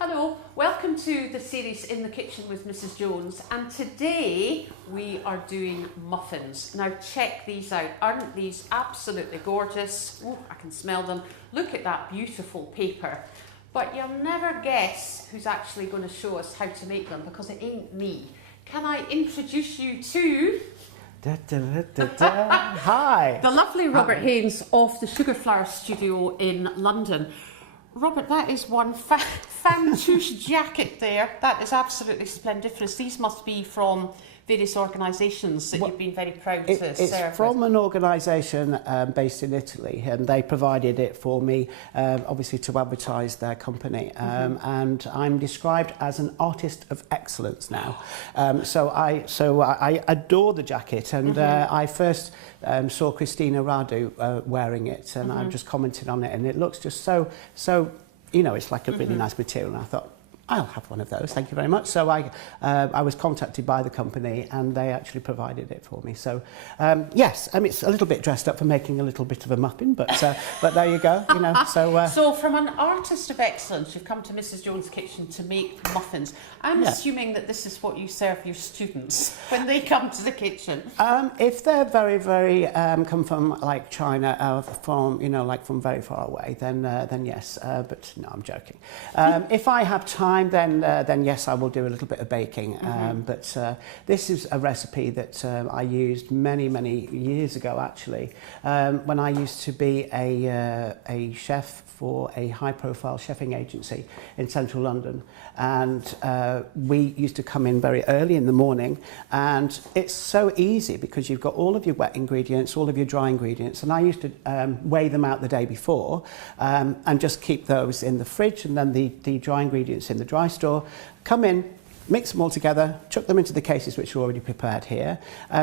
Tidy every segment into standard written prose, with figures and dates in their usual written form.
Hello, welcome to the series In the Kitchen with Mrs. Jones, and today we are doing muffins. Now check these out, aren't these absolutely gorgeous? Oh, I can smell them. Look at that beautiful paper. But you'll never guess who's actually going to show us how to make them, because it ain't me. Can I introduce you to... Hi! The lovely Robert Haynes of the Sugar Flower Studio in London. Robert, that is one fantouche jacket there. That is absolutely splendiferous. These must be from various organisations that you've been very proud to serve. It's from an organisation based in Italy, and they provided it for me, obviously to advertise their company. And I'm described as an artist of excellence now. So I adore the jacket, and I first saw Christina Radu wearing it, and I've just commented on it, and it looks just so, you know, it's like a really nice material, and I thought, I'll have one of those, thank you very much. So I was contacted by the company, and they actually provided it for me. So yes, I mean, it's a little bit dressed up for making a little bit of a muffin, but there you go, you know. So from an artist of excellence, you've come to Mrs. Jones' kitchen to make muffins. I'm assuming that this is what you serve your students when they come to the kitchen. If they're very, very come from like China, from from very far away, then yes. But no, I'm joking. If I have time, then yes, I will do a little bit of baking. But this is a recipe that I used many years ago, actually, when I used to be a chef for a high-profile chefing agency in central London, and we used to come in very early in the morning, and it's so easy because you've got all of your wet ingredients, all of your dry ingredients, and I used to weigh them out the day before and just keep those in the fridge, and then the dry ingredients in the dry store, come in, mix them all together, chuck them into the cases which are already prepared here,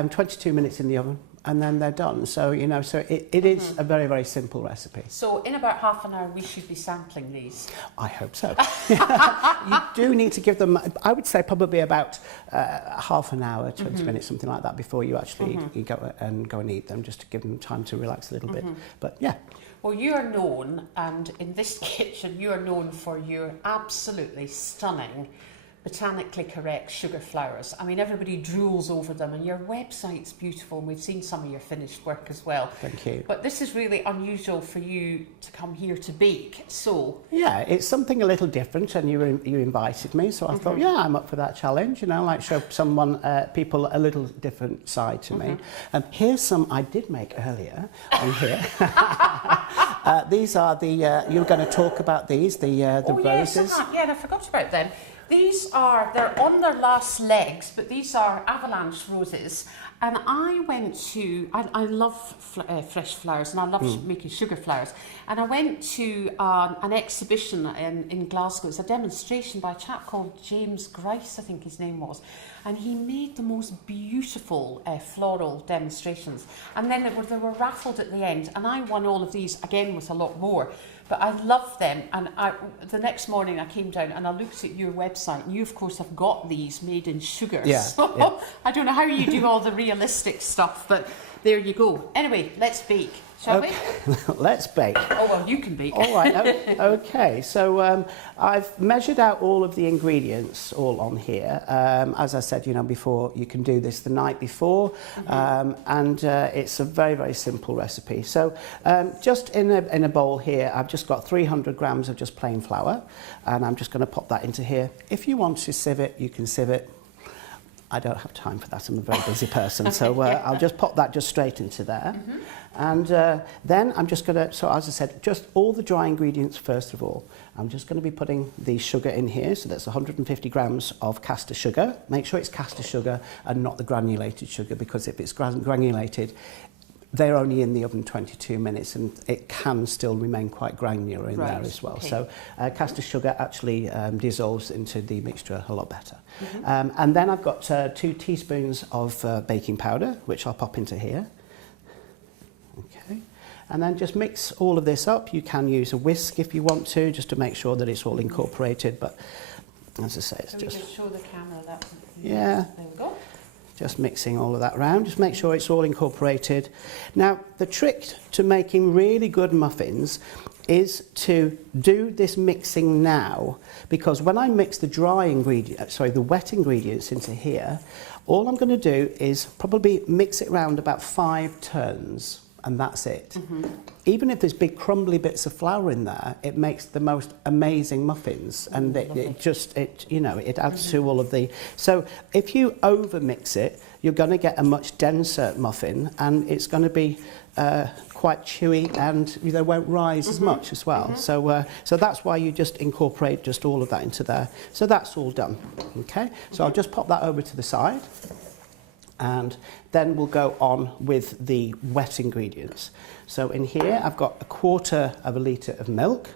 22 minutes in the oven, and then they're done. So, you know, so it is a very, very simple recipe. So in about half an hour, we should be sampling these. I hope so. You do need to give them, I would say, probably about half an hour, 20 minutes, something like that, before you actually you go and eat them, just to give them time to relax a little bit. But yeah. Well, you are known, and in this kitchen, you are known for your absolutely stunning, botanically correct sugar flowers. I mean, everybody drools over them, and your website's beautiful, and we've seen some of your finished work as well. Thank you. But this is really unusual for you to come here to bake, so... Yeah, it's something a little different, and you invited me, so I thought, yeah, I'm up for that challenge, you know, like show people a little different side to me. And here's some I did make earlier on here. These are the, you were going to talk about these, the roses. Yes, yeah, I forgot about them. They're on their last legs, but these are avalanche roses. And I went to, I love fresh flowers, and I love making sugar flowers. And I went to an exhibition in Glasgow. It's a demonstration by a chap called James Grice, I think his name was. And he made the most beautiful floral demonstrations. And then they were raffled at the end. And I won all of these, again, with a lot more. But I love them, and the next morning I came down and I looked at your website, and you of course have got these made in sugar. Yeah, so yeah. I don't know how you do all the realistic stuff, but there you go. Anyway, let's bake, shall we? Let's bake. Oh, well, you can bake. All right, okay. So I've measured out all of the ingredients all on here. As I said, you know, before, you can do this the night before, and it's a very, very simple recipe. So just in a bowl here, I've just got 300 grams of just plain flour, and I'm just going to pop that into here. If you want to sieve it, you can sieve it. I don't have time for that, I'm a very busy person, so I'll just pop that just straight into there. And then I'm just going to, so as I said, just all the dry ingredients first of all. I'm just going to be putting the sugar in here, so that's 150 grams of caster sugar. Make sure it's caster sugar and not the granulated sugar, because if it's granulated, they're only in the oven 22 minutes, and it can still remain quite granular in there as well. Okay. So caster sugar actually dissolves into the mixture a lot better. And then I've got 2 teaspoons of baking powder, which I'll pop into here. Okay. And then just mix all of this up. You can use a whisk if you want to, just to make sure that it's all incorporated. But as I say, it's so just... we just show the camera that. Yeah. There we go. Just mixing all of that around. Just make sure it's all incorporated. Now, the trick to making really good muffins is to do this mixing now, because when I mix the the wet ingredients into here, all I'm going to do is probably mix it around about 5 turns, and that's it. Even if there's big crumbly bits of flour in there, it makes the most amazing muffins, and it adds to all of the. So if you over mix it, you're going to get a much denser muffin, and it's going to be quite chewy, and they won't rise as much as well. So that's why you just incorporate just all of that into there. So that's all done. Okay. So I'll just pop that over to the side. And then we'll go on with the wet ingredients. So in here, I've got 1/4 of a litre of milk,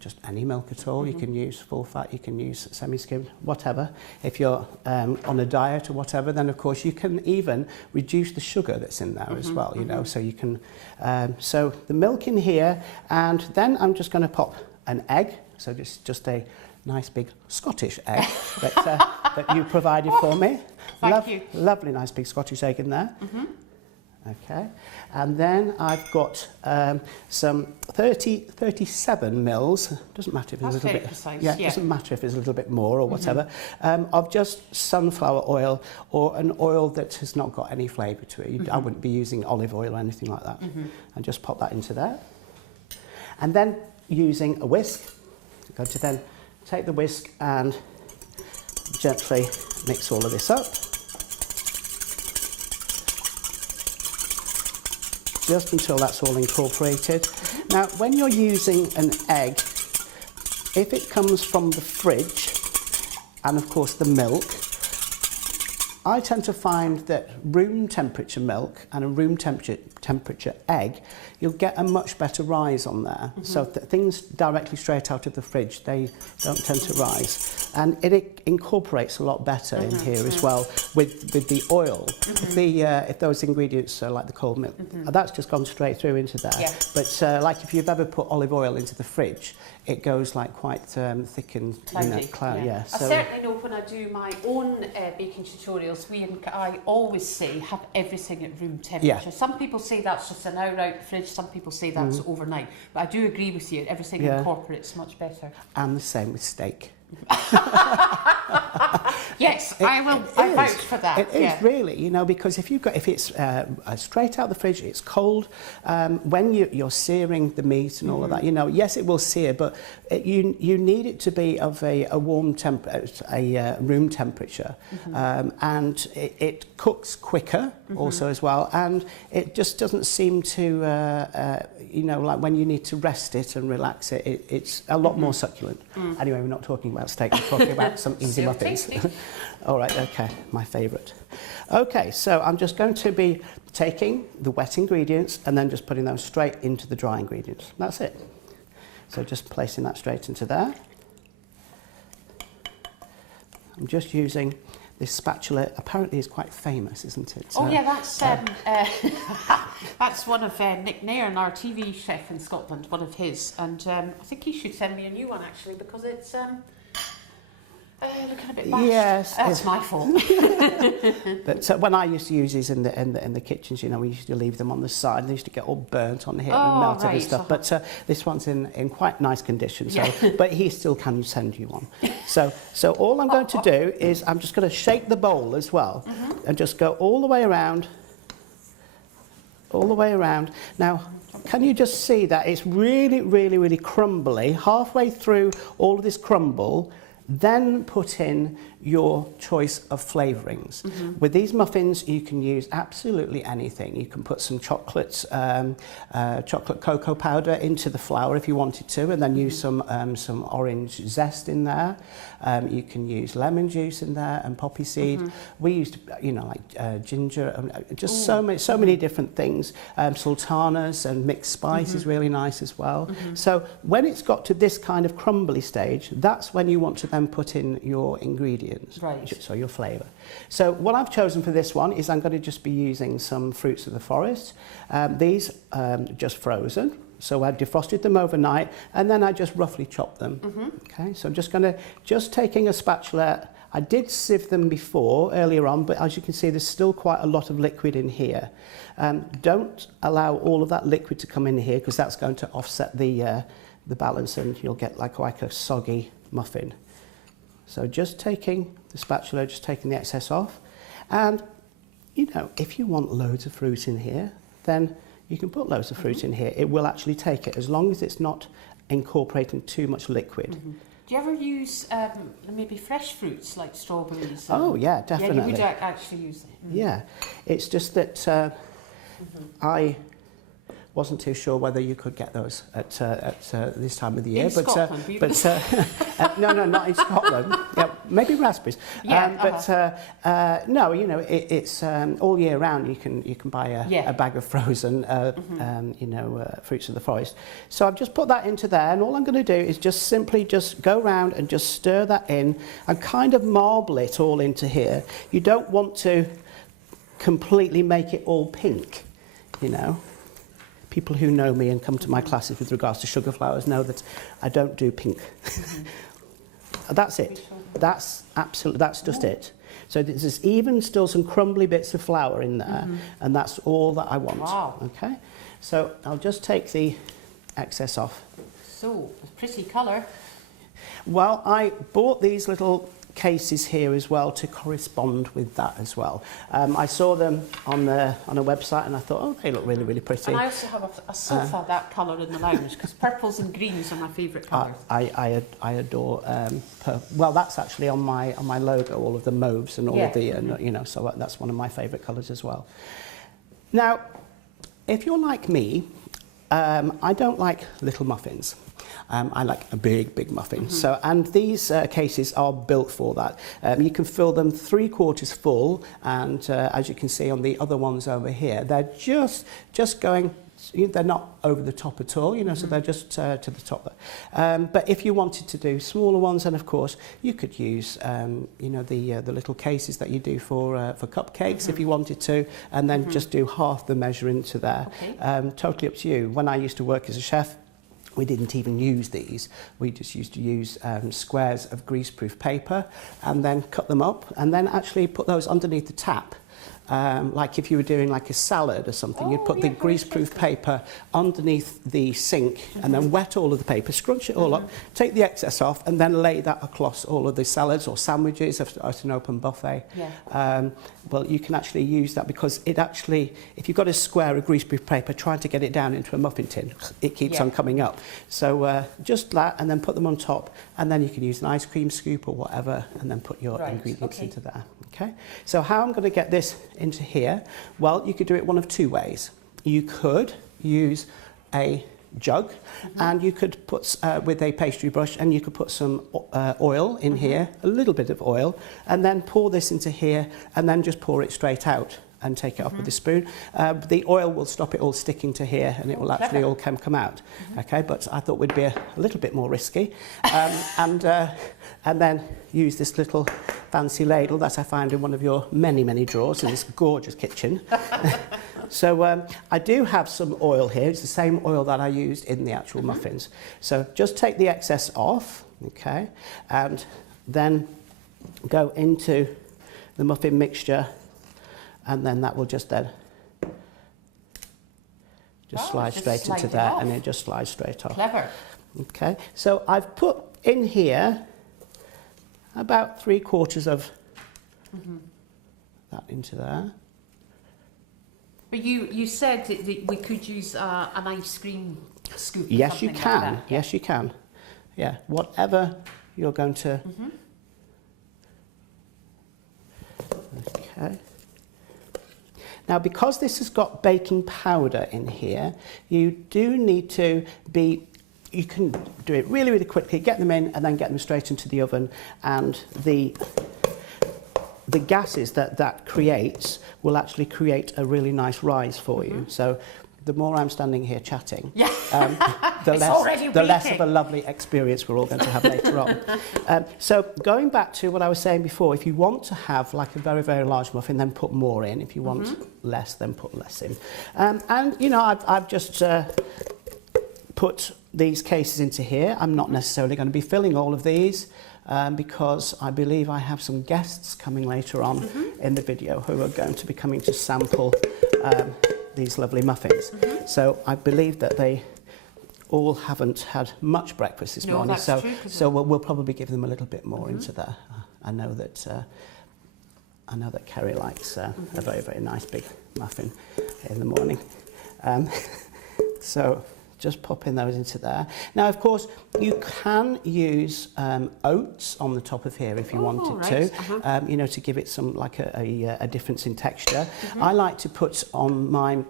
just any milk at all. You can use full fat, you can use semi-skimmed, whatever. If you're on a diet or whatever, then of course you can even reduce the sugar that's in there as well, you know, so you can, so the milk in here, and then I'm just going to pop an egg, so just a nice big Scottish egg that you provided for me. Thank you. Lovely, nice big Scottish egg in there. Okay, and then I've got some 37 mils. Doesn't matter if it's a little bit. Precise, yeah, doesn't matter if it's a little bit more or whatever. Of just sunflower oil or an oil that has not got any flavour to it. I wouldn't be using olive oil or anything like that. And just pop that into there, and then using a whisk, I'm going to then take the whisk and gently mix all of this up. Just until that's all incorporated. Now, when you're using an egg, if it comes from the fridge, and of course the milk, I tend to find that room temperature milk and a room temperature egg, you'll get a much better rise on there. So things directly straight out of the fridge, they don't tend to rise. And it incorporates a lot better in here as well with the oil. If those ingredients are like the cold milk, that's just gone straight through into there. Yeah. But like if you've ever put olive oil into the fridge, it goes like quite thick and cloudy. Yeah. I certainly know when I do my own baking tutorials, I always say have everything at room temperature. Yeah. Some people say that's just an hour out the fridge, some people say that's overnight. But I do agree with you, everything incorporates much better. And the same with steak. Yes, I vouch for that. It is really, you know, because if it's straight out the fridge, it's cold. When you're searing the meat and all of that, you know, yes, it will sear, but you need it to be of a warm room temperature, and it cooks quicker also as well, and it just doesn't seem to, you know, like when you need to rest it and relax it, it's a lot more succulent. Anyway, we're not talking about steak, we're talking about some easy muffins. All right, okay, my favourite. Okay, so I'm just going to be taking the wet ingredients and then just putting them straight into the dry ingredients. That's it. So just placing that straight into there. I'm just using this spatula. Apparently is quite famous, isn't it? Oh yeah, that's one of Nick Nairn, our TV chef in Scotland, one of his, and I think he should send me a new one actually, because it's looking a bit bashed. Yes, that's my fault. But when I used to use these in the kitchens, you know, we used to leave them on the side. They used to get all burnt on here and melted and stuff. But this one's in quite nice condition. So, but he still can send you one. So all I'm going to do is I'm just going to shake the bowl as well, and just go all the way around. All the way around. Now, can you just see that it's really, really, really crumbly? Halfway through all of this crumble, then put in your choice of flavourings. With these muffins, you can use absolutely anything. You can put some chocolate cocoa powder into the flour if you wanted to, and then use some orange zest in there. You can use lemon juice in there and poppy seed. We used, you know, like ginger, just so many different things. Sultanas and mixed spice is really nice as well. So when it's got to this kind of crumbly stage, that's when you want to then put in your ingredients. Right. So your flavour. So what I've chosen for this one is I'm going to just be using some fruits of the forest. These just frozen. So I defrosted them overnight and then I just roughly chopped them. Okay, so I'm just taking a spatula. I did sieve them before, earlier on, but as you can see, there's still quite a lot of liquid in here. Don't allow all of that liquid to come in here because that's going to offset the balance and you'll get like a soggy muffin. So just taking the spatula, just taking the excess off. And, you know, if you want loads of fruit in here, then you can put loads of fruit in here. It will actually take it, as long as it's not incorporating too much liquid. Do you ever use maybe fresh fruits like strawberries? Oh, yeah, definitely. Yeah, you would actually use them. Yeah, it's just that I wasn't too sure whether you could get those at this time of the year. In Scotland, no, not in Scotland. Yeah, maybe raspberries. Yeah, no, you know, it's all year round. You can buy a bag of frozen, you know, fruits of the forest. So I've just put that into there, and all I'm going to do is just simply just go around and just stir that in and kind of marble it all into here. You don't want to completely make it all pink, you know. People who know me and come to my classes with regards to sugar flowers know that I don't do pink. That's it. That's just it. So there's even still some crumbly bits of flour in there, and that's all that I want. Wow. Okay. So I'll just take the excess off. So, pretty colour. Well, I bought these little cases here as well to correspond with that as well. I saw them on a website and I thought, oh, they look really, really pretty. And I also have a sofa that colour in the lounge because purples and greens are my favourite colours. I adore well, that's actually on my logo, all of the mauves and all of the you know, so that's one of my favourite colours as well. Now, if you're like me, I don't like little muffins. I like a big muffin. So, and these cases are built for that. You can fill them 3/4 full, and as you can see on the other ones over here, they're just going. They're not over the top at all, you know, so they're just to the top there. But if you wanted to do smaller ones, then of course you could use, you know, the little cases that you do for cupcakes if you wanted to, and then just do half the measure into there. Okay. Totally up to you. When I used to work as a chef, we didn't even use these. We just used to use squares of greaseproof paper and then cut them up and then actually put those underneath the tap. Like if you were doing like a salad or something, you'd put the greaseproof paper underneath the sink and then wet all of the paper, scrunch it all up, take the excess off and then lay that across all of the salads or sandwiches at an open buffet. Yeah. Well, you can actually use that because it actually, if you've got a square of greaseproof paper, trying to get it down into a muffin tin, it keeps on coming up. So just that and then put them on top and then you can use an ice cream scoop or whatever and then put your ingredients into there. Okay, so how I'm going to get this into here? Well, you could do it one of two ways. You could use a jug and you could put with a pastry brush and you could put some oil in here, a little bit of oil, and then pour this into here and then just pour it straight out and take it off with a spoon. The oil will stop it all sticking to here and it will actually all come out. Okay, but I thought we'd be a little bit more risky. And then use this little fancy ladle that I found in one of your many drawers in this gorgeous kitchen. So I do have some oil here. It's the same oil that I used in the actual muffins. So just take the excess off, okay, and then go into the muffin mixture, and then that will just then slide straight into there, and it just slides straight off. Clever. Okay, so I've put in here about 3/4 of that into there. But you said that we could use an ice cream scoop. Yes, you can. Like that. Yes, you can. Yeah, whatever you're going to. Okay. Now, because this has got baking powder in here, you do need to be. You can do it really quickly, get them in, and then get them straight into the oven, and the gases that creates will actually create a really nice rise for you. So the more I'm standing here chatting, the less of a lovely experience we're all going to have later on. So going back to what I was saying before, if you want to have like a very large muffin, then put more in. If you want less, then put less in. And you know, I've just put these cases into here. I'm not necessarily going to be filling all of these. because I believe I have some guests coming later on in the video who are going to be coming to sample these lovely muffins. So I believe that they all haven't had much breakfast this morning, that's true, so we'll probably give them a little bit more into there. I know that Kerry likes a very, very nice big muffin in the morning. So just popping those into there. Now, of course, you can use oats on the top of here if you wanted to, you know, to give it some, like a difference in texture. I like to put on mine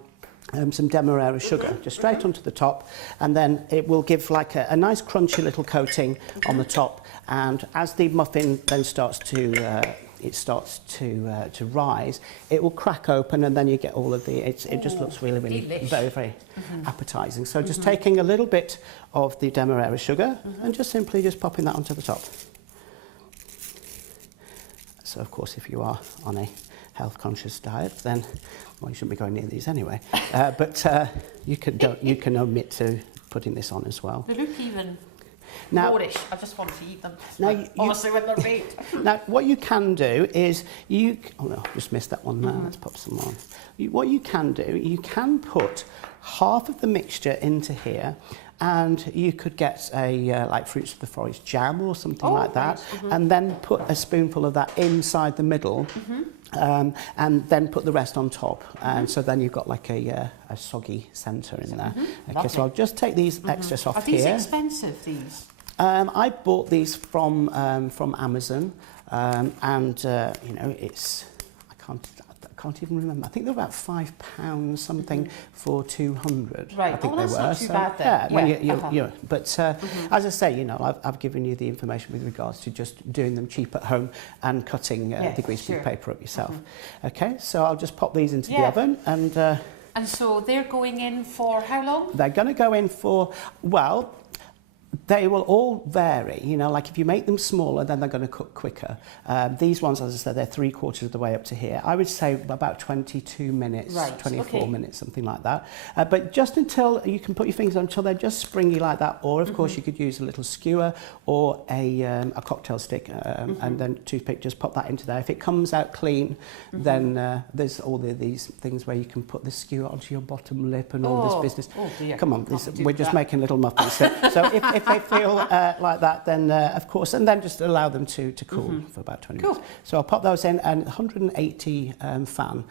some demerara sugar, just straight onto the top, and then it will give like a nice crunchy little coating on the top. And as the muffin then starts to rise, it will crack open, and then you get all of it just looks really, really very, very appetizing. So just taking a little bit of the demerara sugar and just simply just popping that onto the top. So of course, if you are on a health conscious diet, then well, you shouldn't be going near these anyway. But you can omit to putting this on as well. They look even moreish. I just want to eat them. Now, honestly, when they're baked. Now, what you can do is oh no, just missed that one now. Let's pop some on. What you can do, you can put half of the mixture into here, and you could get a like fruits of the forest jam or something like that, and then put a spoonful of that inside the middle, and then put the rest on top, and so then you've got like a soggy centre in there. Okay, so I'll just take these extras off here. Are these expensive, these? I bought these from Amazon, and you know, I can't even remember. I think they're about £5 something for 200. Right. I think that's they were. Not too bad then. Yeah, but as I say, you know, I've given you the information with regards to just doing them cheap at home and cutting the greaseproof paper up yourself. Okay, so I'll just pop these into the oven, and so they're going in for how long? They're going to go in for, well, they will all vary, you know, like if you make them smaller, then they're going to cook quicker. These ones, as I said, they're 3/4 of the way up to here. I would say about 22 minutes, 24 minutes, something like that. But just until you can put your fingers on, until they're just springy like that, or of course you could use a little skewer or a cocktail stick, and then toothpick, just pop that into there. If it comes out clean, then there's all these things where you can put the skewer onto your bottom lip and all this business. Oh dear. Come on, we're just making little muffins. So if they feel like that, then of course, and then just allow them to cool for about 20 minutes. So I'll pop those in, and 180 fan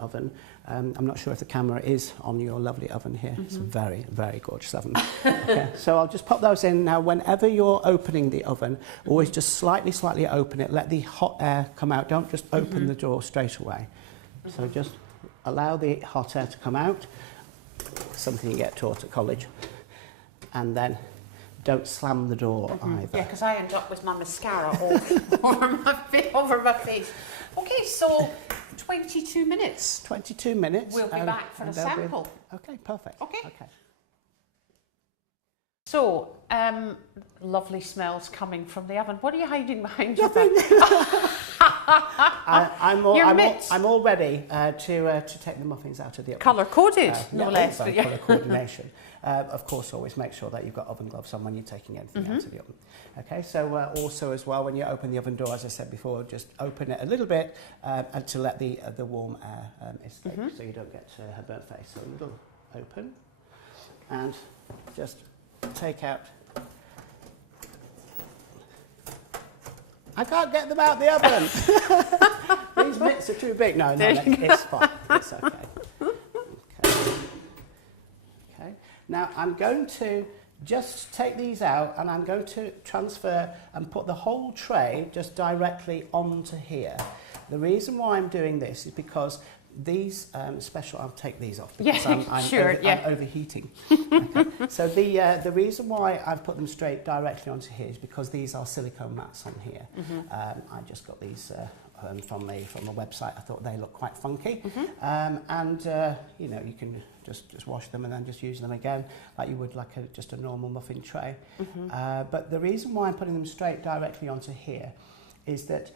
oven. I'm not sure if the camera is on your lovely oven here. It's a very, very gorgeous oven. Okay, so I'll just pop those in. Now, whenever you're opening the oven, always just slightly open it. Let the hot air come out. Don't just open the door straight away. So just allow the hot air to come out. Something you get taught at college. And then don't slam the door either. Yeah, because I end up with my mascara all over my face. Okay, so 22 minutes. 22 minutes. We'll be back for a sample. Okay, perfect. Okay. So, lovely smells coming from the oven. What are you hiding behind your back? I'm all ready to take the muffins out of the oven. Colour-coded, no less. Colour coordination. Of course, always make sure that you've got oven gloves on when you're taking anything out of the oven. Okay, so also as well, when you open the oven door, as I said before, just open it a little bit and to let the warm air escape, so you don't get a burnt face. So a little open, and just take out. I can't get them out the oven. These bits are too big. No, it's fine. It's okay. Okay. Now I'm going to just take these out, and I'm going to transfer and put the whole tray just directly onto here. The reason why I'm doing this is because these I'll take these off because I'm overheating. Okay. So the reason why I've put them straight directly onto here is because these are silicone mats on here. I just got these from a website. I thought they look quite funky, and you know, you can just wash them and then just use them again like you would like just a normal muffin tray. But the reason why I'm putting them straight directly onto here is that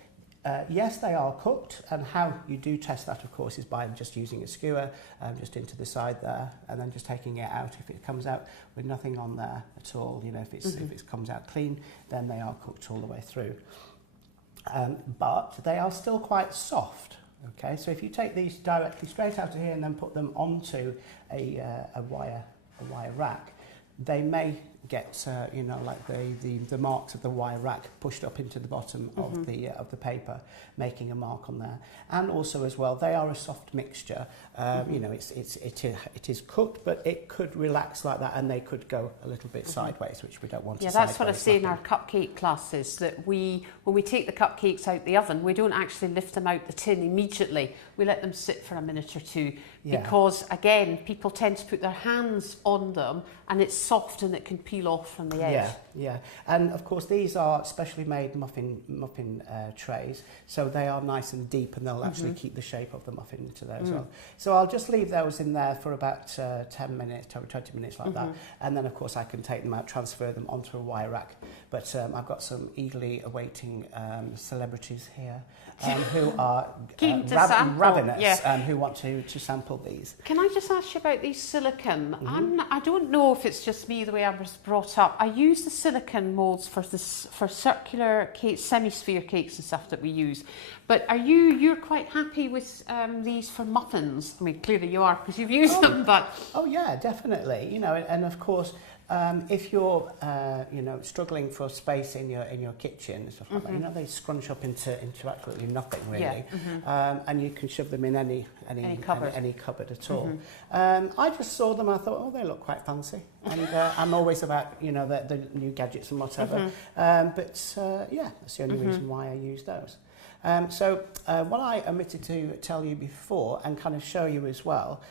Yes, they are cooked, and how you do test that, of course, is by just using a skewer just into the side there, and then just taking it out. If it comes out with nothing on there at all, you know, if it comes out clean, then they are cooked all the way through. But they are still quite soft. Okay, so if you take these directly straight out of here and then put them onto a wire rack, they may get you know, like the marks of the wire rack pushed up into the bottom of the paper, making a mark on there. And also as well, they are a soft mixture. You know, it is cooked, but it could relax like that, and they could go a little bit sideways, which we don't want to. Yeah, that's what I say in our cupcake classes, that when we take the cupcakes out the oven, we don't actually lift them out the tin immediately. We let them sit for a minute or two, because again, people tend to put their hands on them, and it's soft and it can peel off from the edge. Yeah, and of course these are specially made muffin trays, so they are nice and deep, and they'll actually keep the shape of the muffin into there as well. So I'll just leave those in there for about 10 minutes, 20 minutes like that, and then of course I can take them out, transfer them onto a wire rack. But I've got some eagerly awaiting celebrities here who are ravenous and who want to sample these. Can I just ask you about these silicone? I don't know if it's just me, the way I was brought up. I use the silicone moulds for circular cakes, semi-sphere cakes and stuff that we use. But you're quite happy with these for muffins? I mean, clearly you are, because you've used them, but... Oh yeah, definitely. You know, and of course, if you're, you know, struggling for space in your kitchen and stuff like that, you know, they scrunch up into absolutely nothing really, and you can shove them in any cupboard at all. I just saw them. I thought, oh, they look quite fancy, and I'm always about, you know, the new gadgets and whatever. But yeah, that's the only reason why I use those. So what I omitted to tell you before and kind of show you as well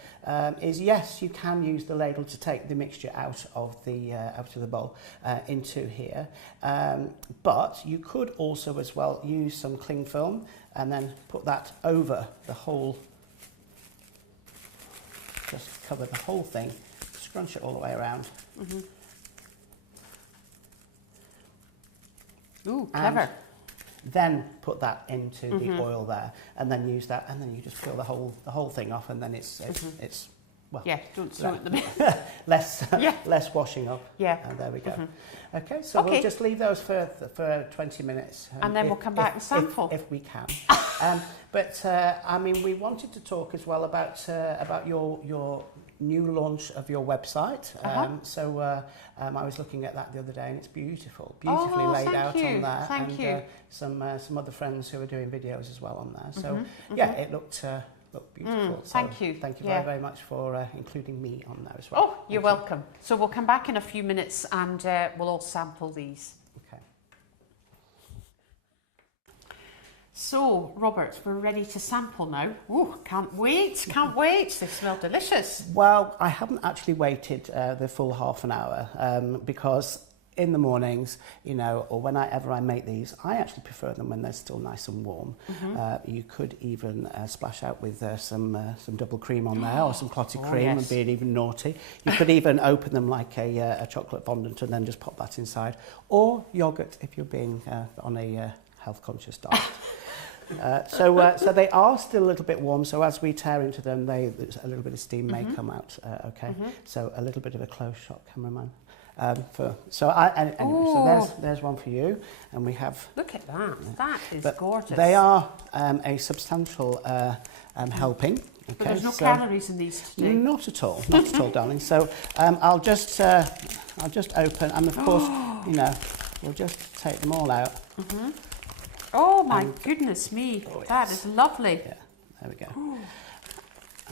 is, yes, you can use the ladle to take the mixture out of the bowl into here, but you could also as well use some cling film and then put that over the whole, just cover the whole thing, scrunch it all the way around. Ooh, clever. Then put that into the oil there, and then use that, and then you just peel the whole thing off, and then it's well, yeah, don't throw it in the bin. less washing up. Yeah, and there we go. Okay, so we'll just leave those for 20 minutes, and then we'll come back and sample if we can. But I mean, we wanted to talk as well about your new launch of your website. So I was looking at that the other day, and it's beautifully laid out on there. Thank you. Some other friends who are doing videos as well on there. So yeah, it looked beautiful. So thank you. Thank you very much for including me on there as well. Oh, you're welcome. So we'll come back in a few minutes, and we'll all sample these. Okay. So, Robert, we're ready to sample now. Oh, can't wait, can't wait. They smell delicious. Well, I haven't actually waited the full half an hour because in the mornings, you know, or whenever I make these, I actually prefer them when they're still nice and warm. You could even splash out with some double cream on there, or some clotted cream, and be it even naughty. You could even open them like a chocolate fondant and then just pop that inside, or yoghurt if you're being on a health-conscious diet. So they are still a little bit warm, so as we tear into them, a little bit of steam may come out. Okay, so a little bit of a close shot, cameraman. Anyway, so there's one for you, and we have. Look at that! That is gorgeous. They are a substantial helping. Okay, but there's no calories in these today. Not at all, darling. So I'll just open, and of course, you know, we'll just take them all out. Oh my goodness me! That is lovely. Yeah, there we go.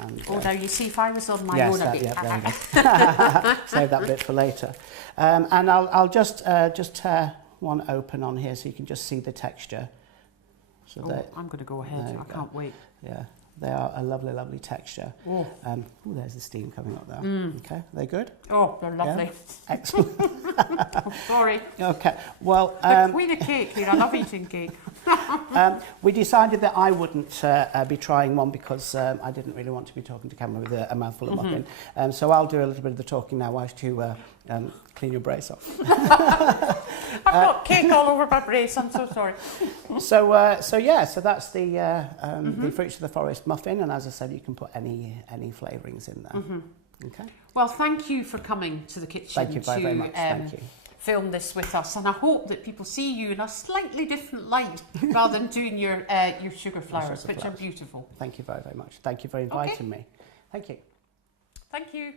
And, now you see, if I was on my own, I'd be... Save that bit for later. And I'll just tear one open on here so you can just see the texture. So I'm going to go ahead. I can't wait. Yeah, they are a lovely, lovely texture. There's the steam coming up there. Okay, are they good? Oh, they're lovely. Yeah? Excellent. Sorry. Okay, well... the queen of cake here. I love eating cake. We decided that I wouldn't be trying one because I didn't really want to be talking to camera with a mouthful of muffin. So I'll do a little bit of the talking now whilst you clean your brace off. I've got cake all over my brace, I'm so sorry. So that's the Fruits of the Forest muffin, and as I said, you can put any flavourings in there. Okay. Well, thank you for coming to the kitchen. Thank you very much. Thank you. Film this with us, and I hope that people see you in a slightly different light rather than doing your sugar flowers, which are beautiful. Thank you very much. Thank you for inviting me. Thank you. Thank you.